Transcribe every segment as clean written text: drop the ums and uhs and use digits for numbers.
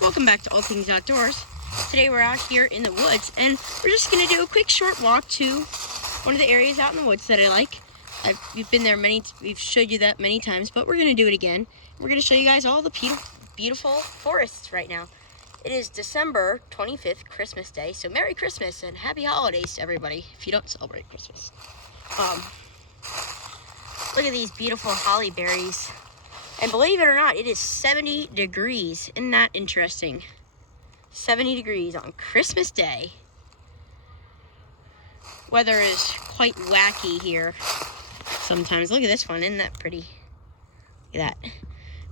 Welcome back to All Things Outdoors. Today we're out here in the woods and we're just going to do a quick short walk to one of the areas out in the woods that I like. We've been there we've showed you that many times, but we're going to do it again. We're going to show you guys all the beautiful forests right now. It is December 25th, Christmas Day, so Merry Christmas and Happy Holidays to everybody if you don't celebrate Christmas. Look at these beautiful holly berries. And believe it or not, it is 70 degrees. Isn't that interesting? 70 degrees on Christmas Day. Weather is quite wacky here sometimes. Look at this one. Isn't that pretty? Look at that.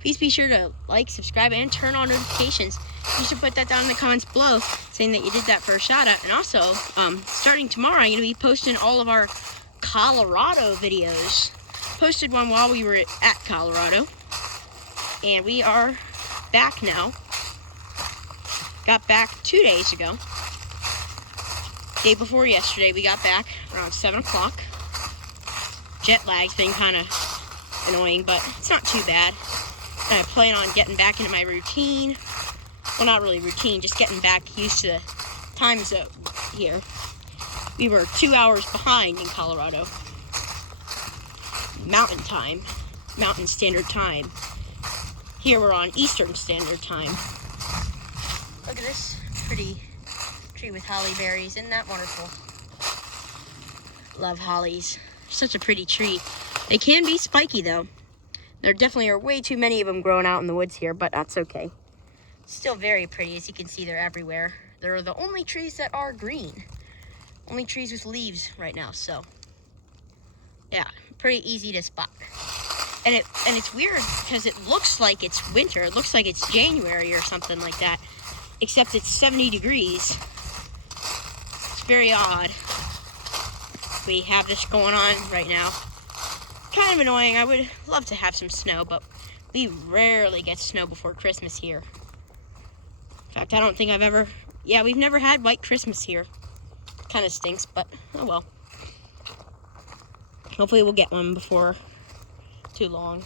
Please be sure to like, subscribe, and turn on notifications. You should put that down in the comments below saying that you did that for a shout out. And also, starting tomorrow, I'm going to be posting all of our Colorado videos. Posted one while we were at Colorado. And we are back now. Got back 2 days ago. Day before yesterday, we got back around 7 o'clock. Jet lag's been kind of annoying, but it's not too bad. I plan on getting back into my routine. Well, not really routine, just getting back used to the time zone here. We were 2 hours behind in Colorado. Mountain Standard Time. Here we're on Eastern Standard Time. Look at this pretty tree with holly berries. Isn't that wonderful? Love hollies. Such a pretty tree. They can be spiky though. There definitely are way too many of them growing out in the woods here, but that's okay. Still very pretty. As you can see, they're everywhere. They're the only trees that are green. Only trees with leaves right now, so yeah, pretty easy to spot. And it's weird because it looks like it's winter. It looks like it's January or something like that, except it's 70 degrees. It's very odd. We have this going on right now. Kind of annoying. I would love to have some snow, but we rarely get snow before Christmas here. In fact, I don't think we've never had white Christmas here. Kind of stinks, but oh well. Hopefully we'll get one before too long.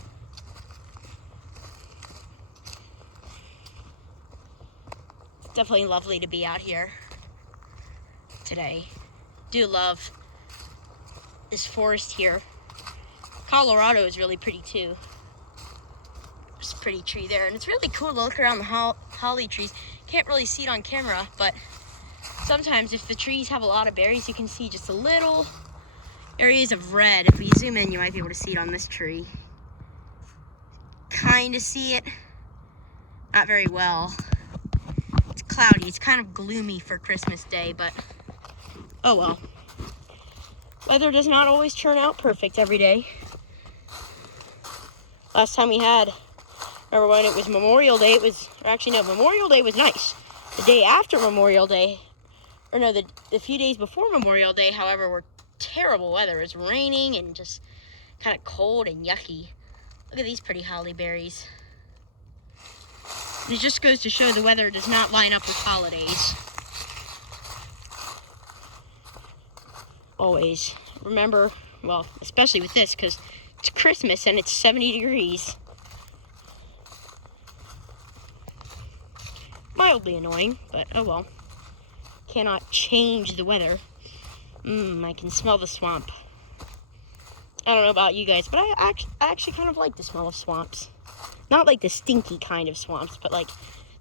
It's definitely lovely to be out here today. Do love this forest here. Colorado is really pretty too. There's a pretty tree there, and it's really cool to look around the holly trees. Can't really see it on camera, but sometimes if the trees have a lot of berries, you can see just a little areas of red. If we zoom in, you might be able to see it on this tree. Kind of see it. Not very well. It's cloudy. It's kind of gloomy for Christmas Day, but oh well. Weather does not always turn out perfect every day. Last time we had, remember when it was Memorial Day, Memorial Day was nice. The day after Memorial Day, or no, the few days before Memorial Day, however, were terrible weather. It was raining and just kind of cold and yucky. Look at these pretty holly berries. It just goes to show the weather does not line up with holidays. Always. Remember, well, especially with this, because it's Christmas and it's 70 degrees. Mildly annoying, but oh well. Cannot change the weather. I can smell the swamp. I don't know about you guys, but I actually kind of like the smell of swamps. Not like the stinky kind of swamps, but like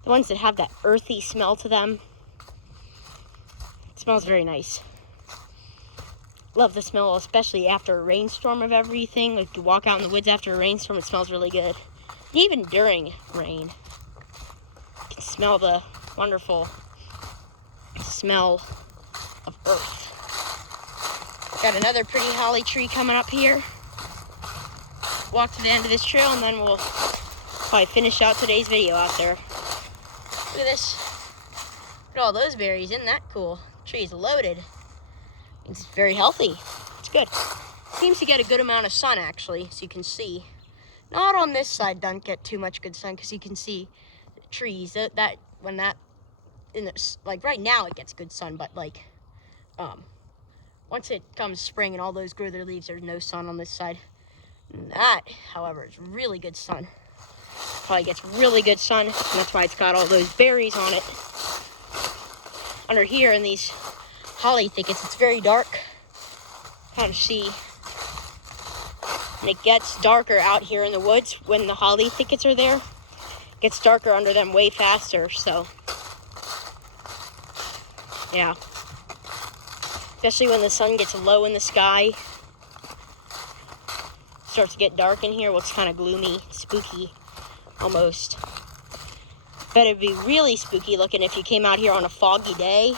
the ones that have that earthy smell to them. It smells very nice. Love the smell, especially after a rainstorm of everything. Like you walk out in the woods after a rainstorm, it smells really good. And even during rain, you can smell the wonderful smell of earth. Got another pretty holly tree coming up here. Walk to the end of this trail and then we'll probably finish out today's video out there. Look at this. Look at all those berries. Isn't that cool? The tree is loaded. It's very healthy. It's good. Seems to get a good amount of sun actually, so you can see. Not on this side, don't get too much good sun because you can see the trees. Like right now it gets good sun, but like once it comes spring and all those grow their leaves, there's no sun on this side. And that, however, is really good sun. Probably gets really good sun, and that's why it's got all those berries on it. Under here in these holly thickets, it's very dark. Kind of see. And it gets darker out here in the woods when the holly thickets are there. It gets darker under them way faster, so yeah. Especially when the sun gets low in the sky. It starts to get dark in here. Well, it's kind of gloomy, spooky, almost. Bet it'd be really spooky looking if you came out here on a foggy day.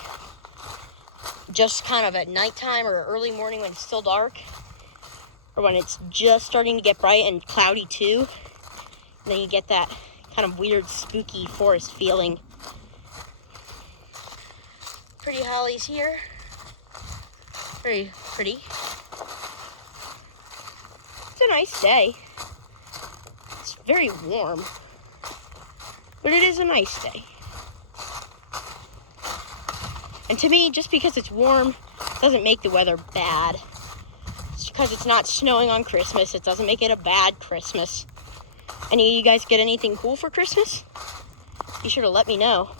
Just kind of at nighttime or early morning when it's still dark. Or when it's just starting to get bright and cloudy too. And then you get that kind of weird, spooky forest feeling. Pretty hollies here. Very pretty. It's a nice day. It's very warm. But it is a nice day. And to me, just because it's warm doesn't make the weather bad. Just because it's not snowing on Christmas, it doesn't make it a bad Christmas. Any of you guys get anything cool for Christmas? Be sure to let me know.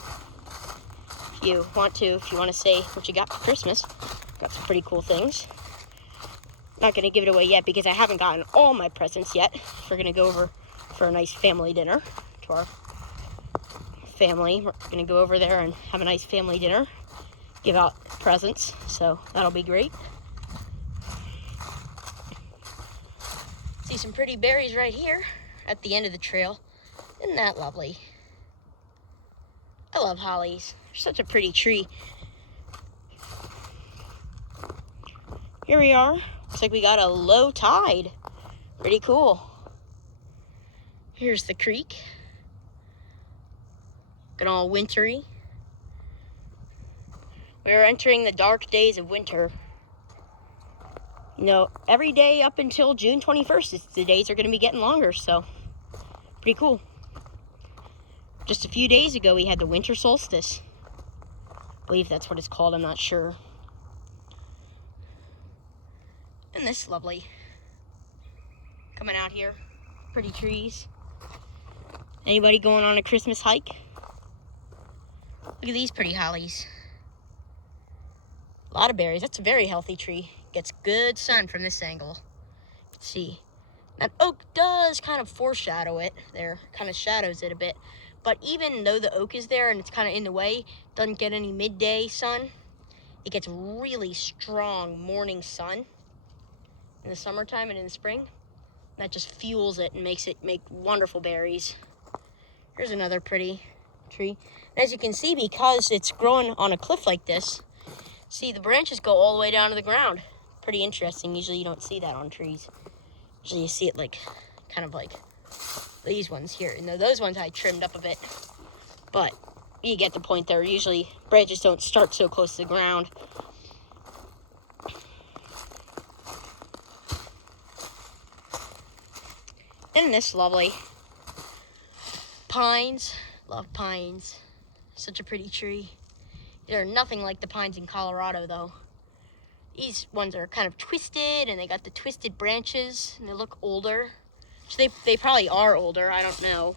If you want to say what you got for Christmas. Got some pretty cool things. Not going to give it away yet because I haven't gotten all my presents yet. We're going to go over for a nice family dinner to our family. We're going to go over there and have a nice family dinner. Give out presents, so that'll be great. See some pretty berries right here at the end of the trail. Isn't that lovely? I love hollies. They're such a pretty tree. Here we are. Looks like we got a low tide. Pretty cool. Here's the creek. Looking all wintry. We're entering the dark days of winter. You know, every day up until June 21st, the days are going to be getting longer, so pretty cool. Just a few days ago, we had the winter solstice. I believe that's what it's called, I'm not sure. And this is lovely. Coming out here, pretty trees. Anybody going on a Christmas hike? Look at these pretty hollies. A lot of berries. That's a very healthy tree. Gets good sun from this angle. Let's see. That oak does kind of foreshadow it there. Kind of shadows it a bit. But even though the oak is there and it's kind of in the way, doesn't get any midday sun. It gets really strong morning sun in the summertime and in the spring. That just fuels it and makes it make wonderful berries. Here's another pretty tree. And as you can see, because it's growing on a cliff like this, see, the branches go all the way down to the ground. Pretty interesting. Usually you don't see that on trees. Usually you see it like, kind of like these ones here. And those ones I trimmed up a bit. But you get the point there. Usually branches don't start so close to the ground. Isn't this lovely? Pines. Love pines. Such a pretty tree. They're nothing like the pines in Colorado, though. These ones are kind of twisted, and they got the twisted branches, and they look older. So they probably are older, I don't know.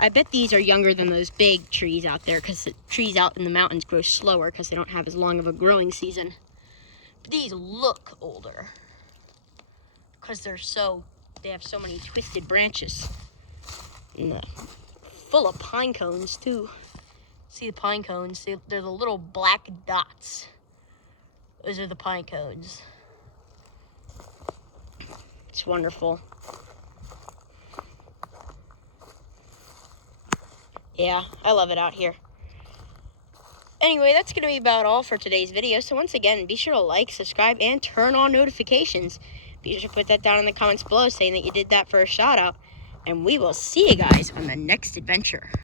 I bet these are younger than those big trees out there, because the trees out in the mountains grow slower, because they don't have as long of a growing season. But these look older, because they have so many twisted branches. And full of pine cones, too. See the pine cones? They're the little black dots. Those are the pine cones. It's wonderful. Yeah, I love it out here. Anyway, that's going to be about all for today's video. So once again, be sure to like, subscribe, and turn on notifications. Be sure to put that down in the comments below saying that you did that for a shout out. And we will see you guys on the next adventure.